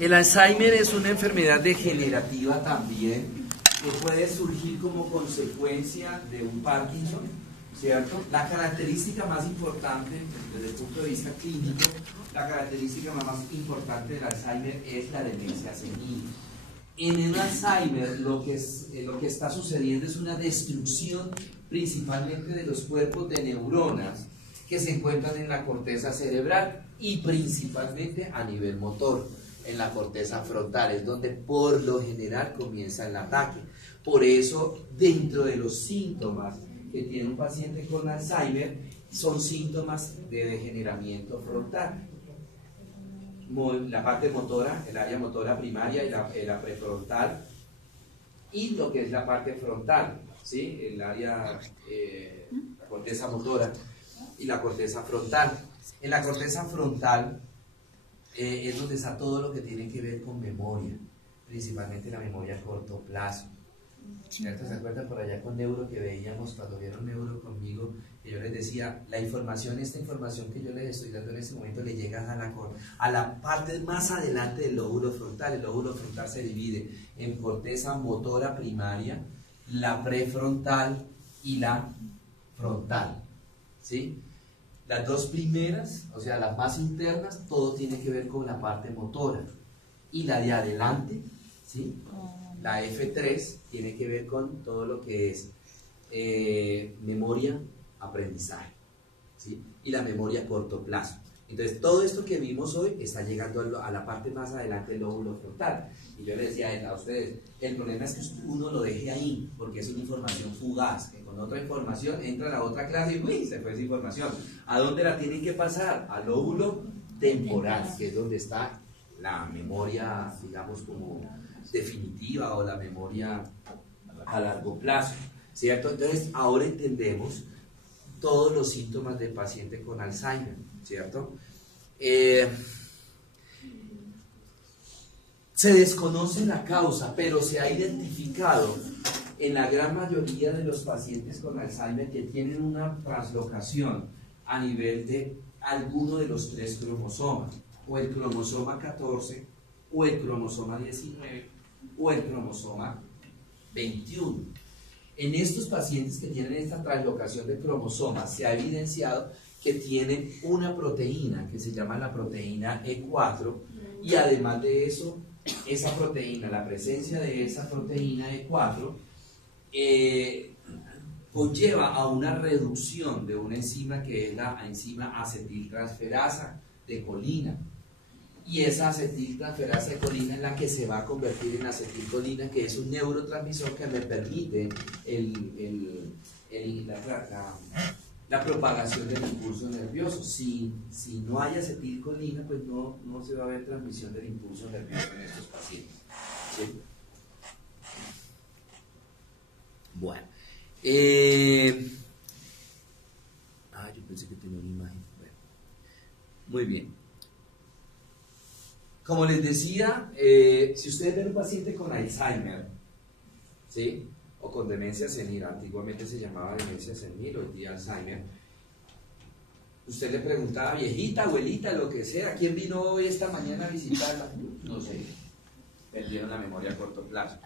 El Alzheimer es una enfermedad degenerativa también, que puede surgir como consecuencia de un Parkinson, ¿cierto? La característica más importante, desde el punto de vista clínico, la característica más importante del Alzheimer es la demencia senil. En el Alzheimer lo que está sucediendo es una destrucción principalmente de los cuerpos de neuronas que se encuentran en la corteza cerebral y principalmente a nivel motor, en la corteza frontal, es donde por lo general comienza el ataque. Por eso, dentro de los síntomas que tiene un paciente con Alzheimer, son síntomas de degeneramiento frontal. La parte motora, el área motora primaria y la prefrontal, y lo que es la parte frontal, ¿sí? El área, la corteza motora y la corteza frontal. En la corteza frontal es donde está todo lo que tiene que ver con memoria, principalmente la memoria a corto plazo. ¿Cierto? ¿Se acuerdan por allá con Neuro que veíamos cuando vieron Neuro conmigo? Que yo les decía, esta información que yo les estoy dando en este momento le llega a la parte más adelante del lóbulo frontal. El lóbulo frontal se divide en corteza motora primaria, la prefrontal y la frontal, ¿sí? Las dos primeras, o sea, las más internas, todo tiene que ver con la parte motora. Y la de adelante, ¿sí? La F3 tiene que ver con todo lo que es memoria, aprendizaje, ¿sí? Y la memoria a corto plazo. Entonces, todo esto que vimos hoy está llegando a la parte más adelante del lóbulo frontal. Y yo les decía a ustedes, el problema es que uno lo deje ahí, porque es una información fugaz, que con otra información entra a la otra clase y ¡uy! Se fue esa información. ¿A dónde la tienen que pasar? Al lóbulo temporal, que es donde está la memoria, digamos, como definitiva, o la memoria a largo plazo, ¿cierto? Entonces, ahora entendemos todos los síntomas del paciente con Alzheimer, ¿cierto? Se desconoce la causa, pero se ha identificado en la gran mayoría de los pacientes con Alzheimer que tienen una translocación a nivel de alguno de los tres cromosomas, o el cromosoma 14, o el cromosoma 19, o el cromosoma 21. En estos pacientes que tienen esta translocación de cromosomas se ha evidenciado que tienen una proteína que se llama la proteína E4, y además de eso, esa proteína, la presencia de esa proteína E4 conlleva a una reducción de una enzima que es la enzima acetiltransferasa de colina. Y esa acetiltransferasa de colina es la que se va a convertir en acetilcolina, que es un neurotransmisor que me permite la propagación del impulso nervioso. Si no hay acetilcolina, pues no se va a ver transmisión del impulso nervioso en estos pacientes, ¿sí? Bueno. Yo pensé que tenía una imagen. Bueno. Muy bien. Como les decía, si ustedes ven un paciente con Alzheimer, ¿sí? O con demencia senil, antiguamente se llamaba demencia senil, hoy día Alzheimer, usted le preguntaba, viejita, abuelita, lo que sea, ¿quién vino hoy esta mañana a visitarla? No sé, perdieron la memoria a corto plazo.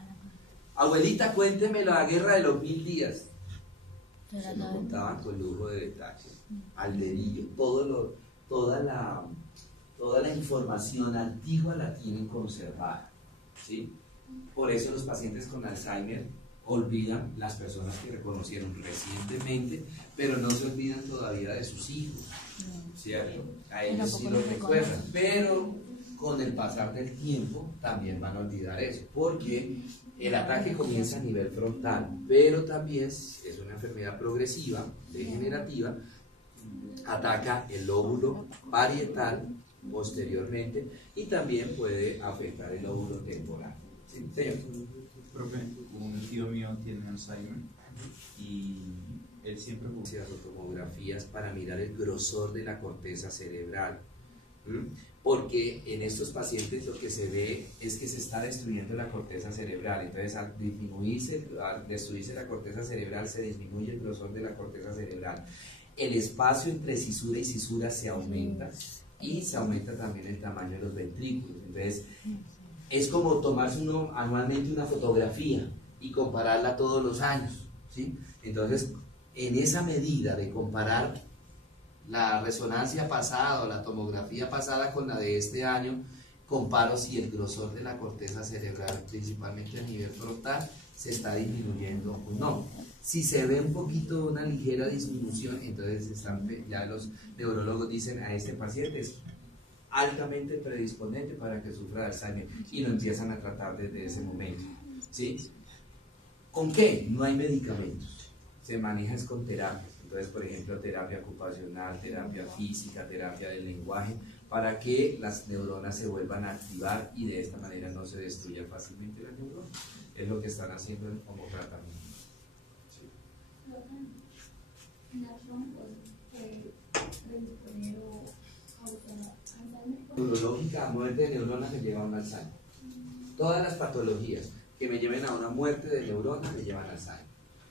Abuelita, cuénteme la guerra de los 1000 días. Se lo contaban con lujo de detalles, al dedillo, toda la información antigua la tienen conservada, ¿sí? Por eso los pacientes con Alzheimer olvidan las personas que reconocieron recientemente, pero no se olvidan todavía de sus hijos, ¿cierto? A ellos sí los recuerdan, pero con el pasar del tiempo también van a olvidar eso, porque el ataque comienza a nivel frontal, pero también es una enfermedad progresiva, degenerativa, ataca el lóbulo parietal posteriormente y también puede afectar el lóbulo temporal. ¿Sí? Señor. Profe, un tío mío tiene Alzheimer y él siempre usa las tomografías para mirar el grosor de la corteza cerebral, porque en estos pacientes lo que se ve es que se está destruyendo la corteza cerebral. Entonces, al destruirse la corteza cerebral, se disminuye el grosor de la corteza cerebral, el espacio entre cisura y cisura se aumenta y se aumenta también el tamaño de los ventrículos. Entonces, es como tomarse uno anualmente una fotografía y compararla todos los años, ¿sí? Entonces, en esa medida de comparar la resonancia pasada o la tomografía pasada con la de este año, comparo si el grosor de la corteza cerebral, principalmente a nivel frontal, se está disminuyendo o no. Si se ve un poquito una ligera disminución, entonces ya los neurólogos dicen a este paciente es altamente predisponente para que sufra de Alzheimer y lo empiezan a tratar desde ese momento, ¿sí? ¿Con qué? No hay medicamentos, se maneja es con terapias. Entonces, por ejemplo, terapia ocupacional, terapia física, terapia del lenguaje, para que las neuronas se vuelvan a activar y de esta manera no se destruya fácilmente la neurona. Es lo que están haciendo como tratamiento. Sí. Neurológica, muerte de neuronas me lleva a un Alzheimer. Todas las patologías que me lleven a una muerte de neuronas me llevan a Alzheimer.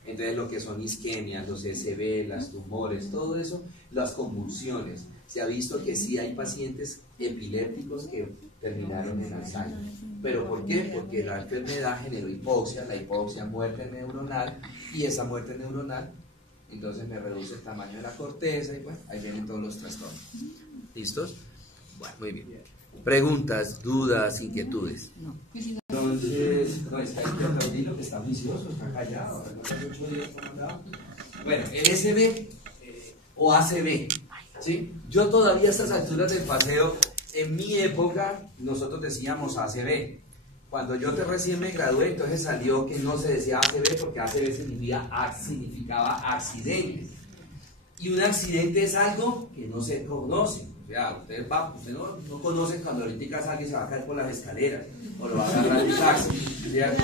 Entonces lo que son isquemias, los SB, las tumores, todo eso, las convulsiones. Se ha visto que sí hay pacientes epilépticos que terminaron en Alzheimer. ¿Pero por qué? Porque la enfermedad generó hipoxia, la hipoxia muerte neuronal, y esa muerte neuronal entonces me reduce el tamaño de la corteza y bueno, ahí vienen todos los trastornos. ¿Listos? Bueno, muy bien. Preguntas, dudas, inquietudes. Entonces, no, es que hay que aplaudirlo, que está vicioso, está callado. Bueno, el SB o ACB, ¿sí? Yo todavía a estas alturas del paseo, en mi época, nosotros decíamos ACB. Cuando yo recién me gradué, entonces salió que no se decía ACB porque ACB significaba accidente. Y un accidente es algo que no se conoce. O sea, usted no conoce cuando ahorita alguien se va a caer por las escaleras o lo va a agarrar el taxi, ¿cierto?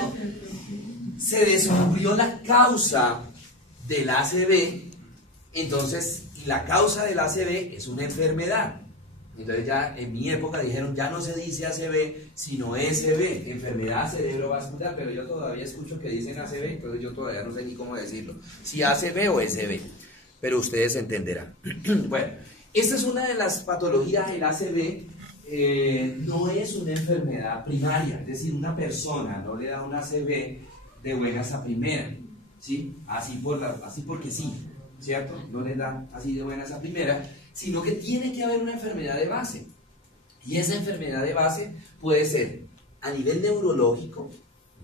Se descubrió la causa del ACV, entonces, y la causa del ACV es una enfermedad. Entonces ya en mi época dijeron, ya no se dice ACV, sino SB, enfermedad cerebrovascular, pero yo todavía escucho que dicen ACV, entonces yo todavía no sé ni cómo decirlo, si ACV o SB, pero ustedes entenderán. Bueno, esta es una de las patologías, el ACV no es una enfermedad primaria, es decir, una persona no le da un ACV de buenas a primera, ¿sí? Así porque sí, ¿cierto? No le da así de buenas a primera, sino que tiene que haber una enfermedad de base. Y esa enfermedad de base puede ser a nivel neurológico,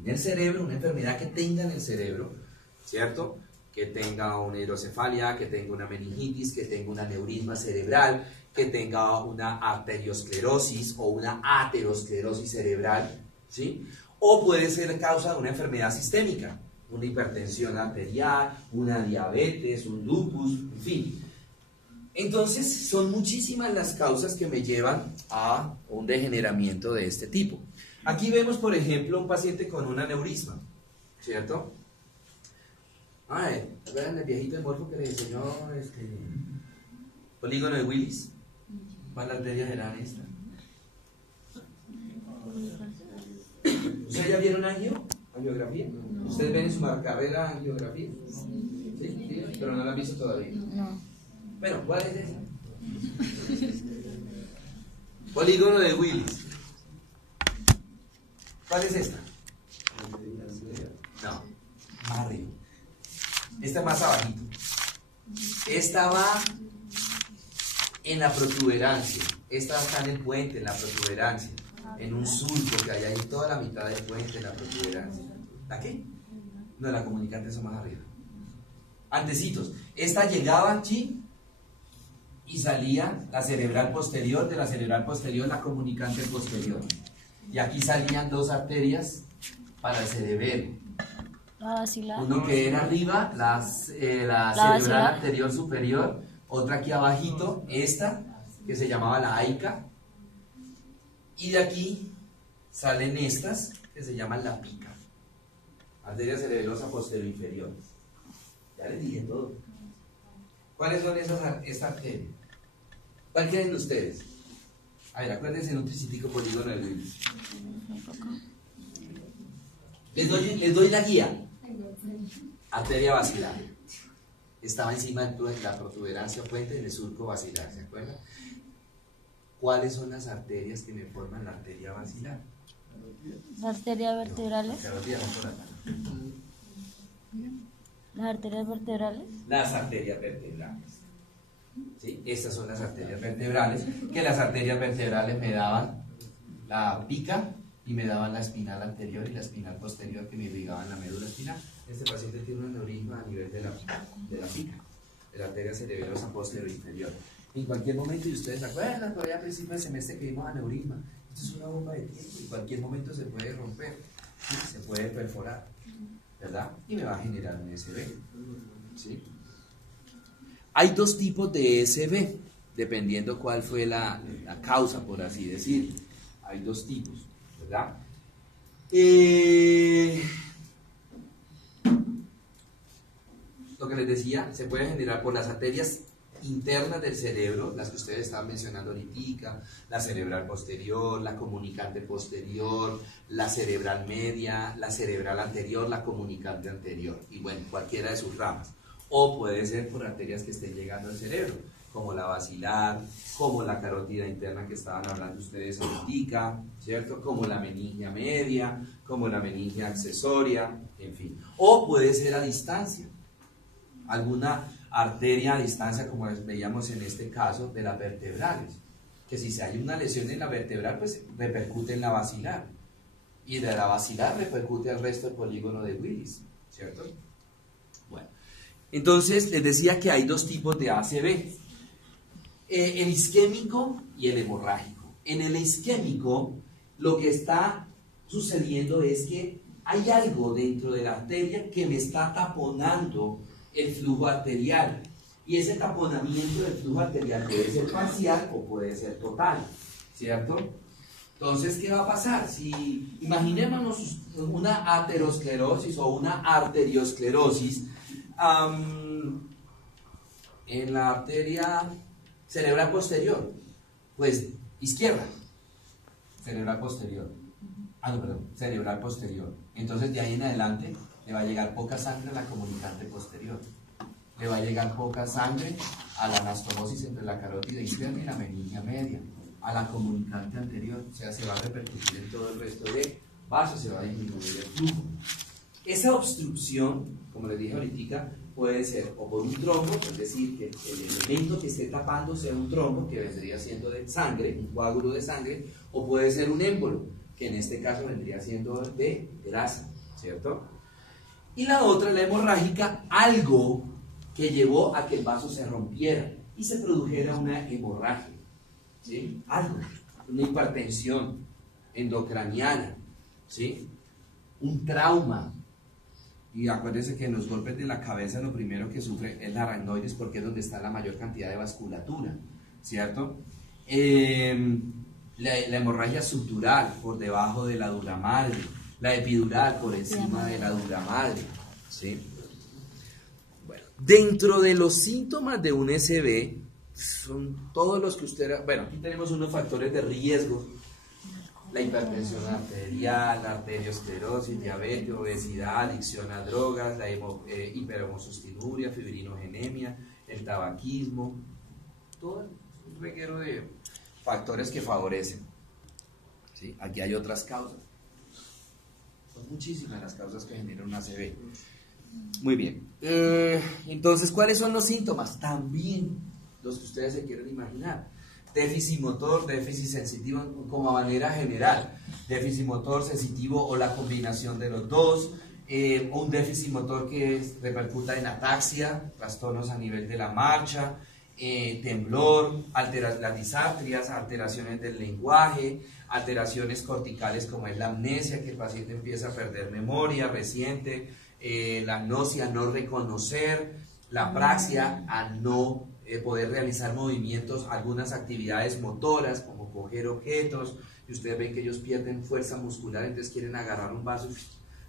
en el cerebro, una enfermedad que tenga en el cerebro, ¿cierto? Que tenga una hidrocefalia, que tenga una meningitis, que tenga un aneurisma cerebral, que tenga una arteriosclerosis o una aterosclerosis cerebral, ¿sí? O puede ser causa de una enfermedad sistémica, una hipertensión arterial, una diabetes, un lupus, en fin. Entonces, son muchísimas las causas que me llevan a un degeneramiento de este tipo. Aquí vemos, por ejemplo, un paciente con un aneurisma, ¿cierto? ¿Recuerdan el viejito de Morfo que le enseñó polígono de Willis? ¿Cuántas arterias eran estas? ¿Ustedes ya vieron angiografía? ¿Ustedes ven en su carrera angiografía? ¿Sí? Pero no la han visto todavía. No. Bueno, ¿cuál es esa? Polígono de Willis. ¿Cuál es esta? No, más arriba. Esta más abajito. Esta va en la protuberancia. Esta está en el puente, en la protuberancia. En un surco que hay ahí toda la mitad del puente, en la protuberancia. ¿La qué? No, la comunicante son más arriba. Antecitos. Esta llegaba aquí y salía la cerebral posterior, de la cerebral posterior la comunicante posterior. Y aquí salían dos arterias para el cerebelo. Uno que era arriba, la cerebral anterior superior, otra aquí abajito, esta, que se llamaba la AICA, y de aquí salen estas, que se llaman la PICA, arteria cerebelosa posterior inferior. Ya les dije todo. ¿Cuáles son estas arterias? ¿Cuál creen ustedes? A ver, acuérdense en un tricítico polígono de Willis. Les doy la guía. Arteria basilar. Estaba encima de la protuberancia puente en el surco basilar, ¿se acuerdan? ¿Cuáles son las arterias que me forman la arteria basilar? Las arterias vertebrales. Carótida, no por acá. Las arterias vertebrales. Las arterias vertebrales. ¿Sí? Estas son las arterias vertebrales, que las arterias vertebrales me daban la pica y me daban la espinal anterior y la espinal posterior que me irrigaban la médula espinal. Este paciente tiene un aneurisma a nivel de la pica, de la arteria cerebrosa posterior inferior. En cualquier momento, y ustedes se acuerdan, todavía a principio del semestre que vimos aneurisma, esto es una bomba de tiempo, en cualquier momento se puede romper, ¿sí? Se puede perforar, ¿verdad? Y me va a generar un ESB, ¿sí? Hay dos tipos de ESB, dependiendo cuál fue la causa, por así decir. Hay dos tipos, ¿verdad? Lo que les decía, se puede generar por las arterias internas del cerebro, las que ustedes estaban mencionando ahorita, la cerebral posterior, la comunicante posterior, la cerebral media, la cerebral anterior, la comunicante anterior, y bueno, cualquiera de sus ramas. O puede ser por arterias que estén llegando al cerebro, como la basilar, como la carótida interna que estaban hablando ustedes ahorita, ¿cierto? Como la meningia media, como la meningia accesoria, en fin. O puede ser a distancia, alguna arteria a distancia, como veíamos en este caso, de las vertebrales, que si hay una lesión en la vertebral, pues repercute en la basilar, y de la basilar repercute al resto del polígono de Willis, ¿cierto? Bueno, entonces les decía que hay dos tipos de ACV, el isquémico y el hemorrágico. En el isquémico, lo que está sucediendo es que hay algo dentro de la arteria que me está taponando el flujo arterial, y ese taponamiento del flujo arterial puede ser parcial o puede ser total, ¿cierto? Entonces, ¿qué va a pasar? Si imaginémonos una aterosclerosis o una arteriosclerosis en la arteria cerebral posterior, pues izquierda, cerebral posterior, cerebral posterior. Entonces, de ahí en adelante le va a llegar poca sangre a la comunicante posterior, le va a llegar poca sangre a la anastomosis entre la carótida interna y la meningia media, a la comunicante anterior, o sea, se va a repercutir en todo el resto de vasos, se va a disminuir el flujo. Esa obstrucción, como les dije ahorita, puede ser o por un trombo, es decir, que el elemento que esté tapando sea un trombo, que vendría siendo de sangre, un coágulo de sangre, o puede ser un émbolo, que en este caso vendría siendo de grasa, ¿cierto? Y la otra, la hemorrágica, algo que llevó a que el vaso se rompiera y se produjera una hemorragia, ¿sí? Algo, una hipertensión endocraniana, ¿sí? Un trauma. Y acuérdense que en los golpes de la cabeza lo primero que sufre es la aracnoides, porque es donde está la mayor cantidad de vasculatura, ¿cierto? La hemorragia subdural por debajo de la dura madre, la epidural por encima de la dura madre, ¿sí? Bueno, dentro de los síntomas de un SB son todos los que usted... Bueno, aquí tenemos unos factores de riesgo: la hipertensión arterial, la arteriosclerosis, diabetes, obesidad, adicción a drogas, la hiperhomocystinuria, fibrinogenemia, el tabaquismo, todo un reguero de factores que favorecen, ¿sí? Aquí hay otras causas. Son muchísimas las causas que generan un ACV. Muy bien. Entonces, ¿cuáles son los síntomas? También los que ustedes se quieren imaginar. Déficit motor, déficit sensitivo como manera general. Déficit motor, sensitivo o la combinación de los dos. Un déficit motor que repercuta en ataxia, trastornos a nivel de la marcha, temblor, las disátrias, alteraciones del lenguaje, alteraciones corticales como es la amnesia, que el paciente empieza a perder memoria reciente, la agnosia, no reconocer, la apraxia, a no poder realizar movimientos, algunas actividades motoras como coger objetos, y ustedes ven que ellos pierden fuerza muscular, entonces quieren agarrar un vaso,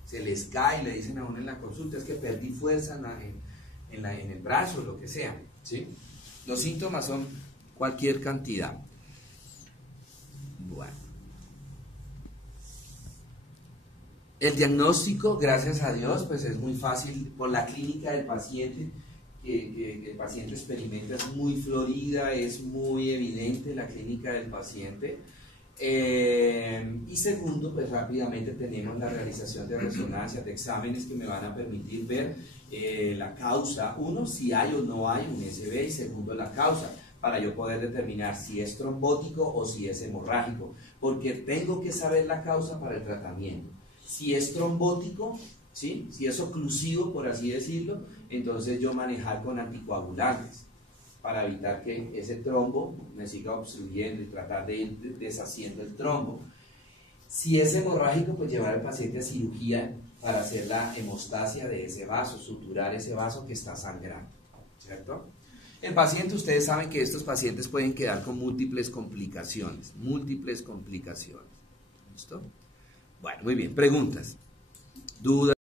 se les cae, le dicen a uno en la consulta, es que perdí fuerza en el brazo, lo que sea, ¿sí? Los síntomas son cualquier cantidad. Bueno. El diagnóstico, gracias a Dios, pues es muy fácil por la clínica del paciente, que el paciente experimenta es muy florida, es muy evidente la clínica del paciente. Y segundo, pues rápidamente tenemos la realización de resonancias, de exámenes que me van a permitir ver la causa, uno, si hay o no hay un SB, y segundo, la causa, para yo poder determinar si es trombótico o si es hemorrágico, porque tengo que saber la causa para el tratamiento. Si es trombótico, ¿sí? Si es oclusivo, por así decirlo, entonces yo manejar con anticoagulantes para evitar que ese trombo me siga obstruyendo y tratar de ir deshaciendo el trombo. Si es hemorrágico, pues llevar al paciente a cirugía para hacer la hemostasia de ese vaso, suturar ese vaso que está sangrando, ¿cierto? El paciente, ustedes saben que estos pacientes pueden quedar con múltiples complicaciones, ¿listo? Bueno, muy bien, preguntas, dudas.